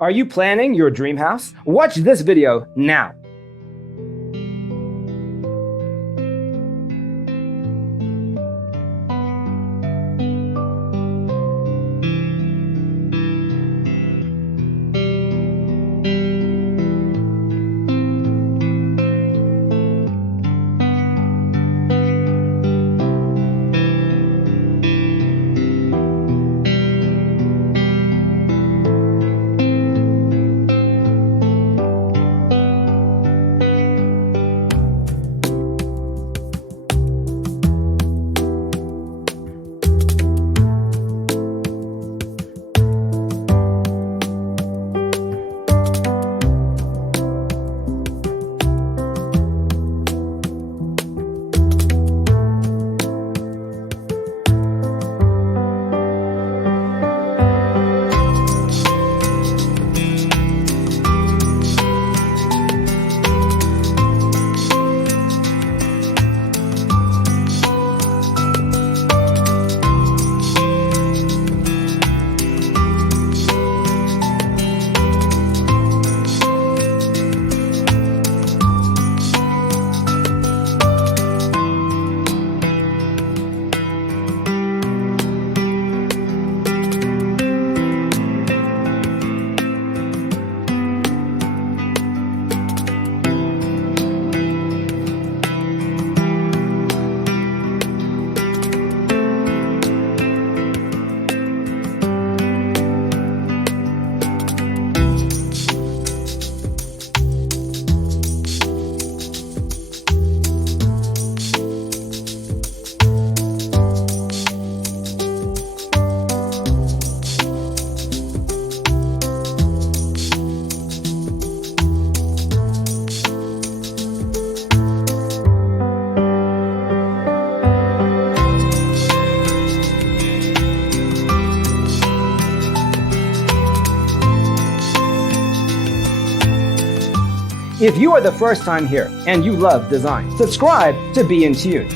Are you planning your dream house? Watch this video now. If you are the first time here and you love design, subscribe to be in tune.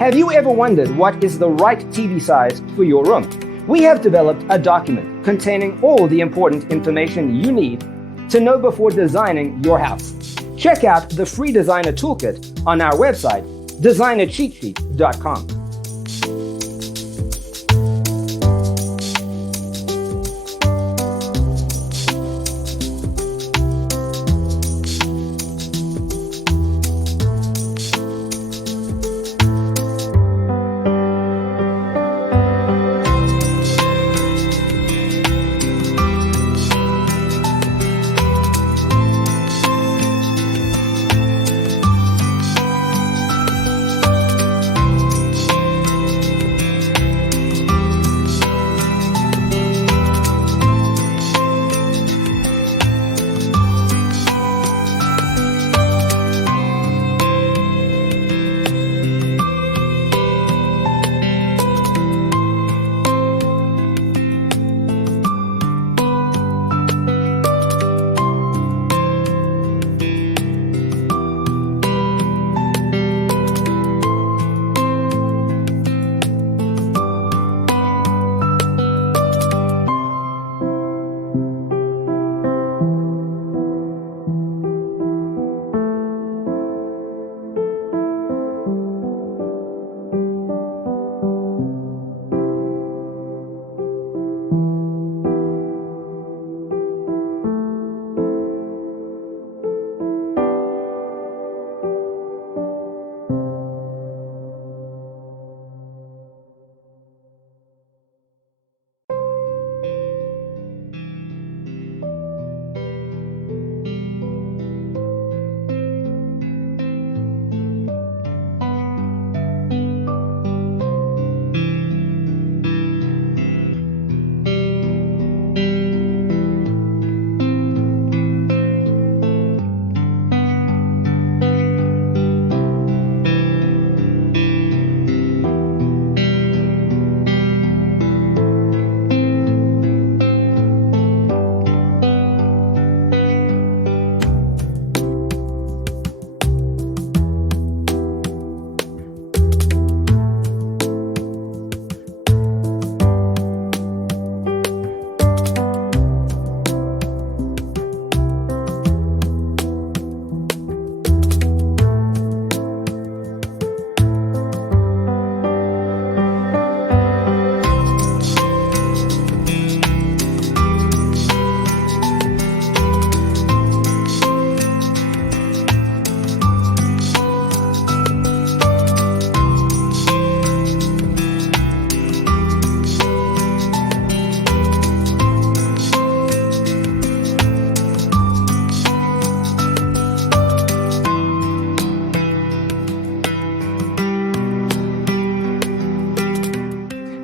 Have you ever wondered what is the right TV size for your room? We have developed a document containing all the important information you need to know before designing your house. Check out the free designer toolkit on our website, designercheatsheet.com.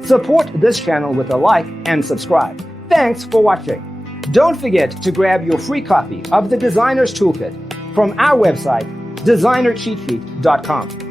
Support this channel with a like and subscribe. Thanks for watching. Don't forget to grab your free copy of the Designer's Toolkit from our website, designercheatsheet.com.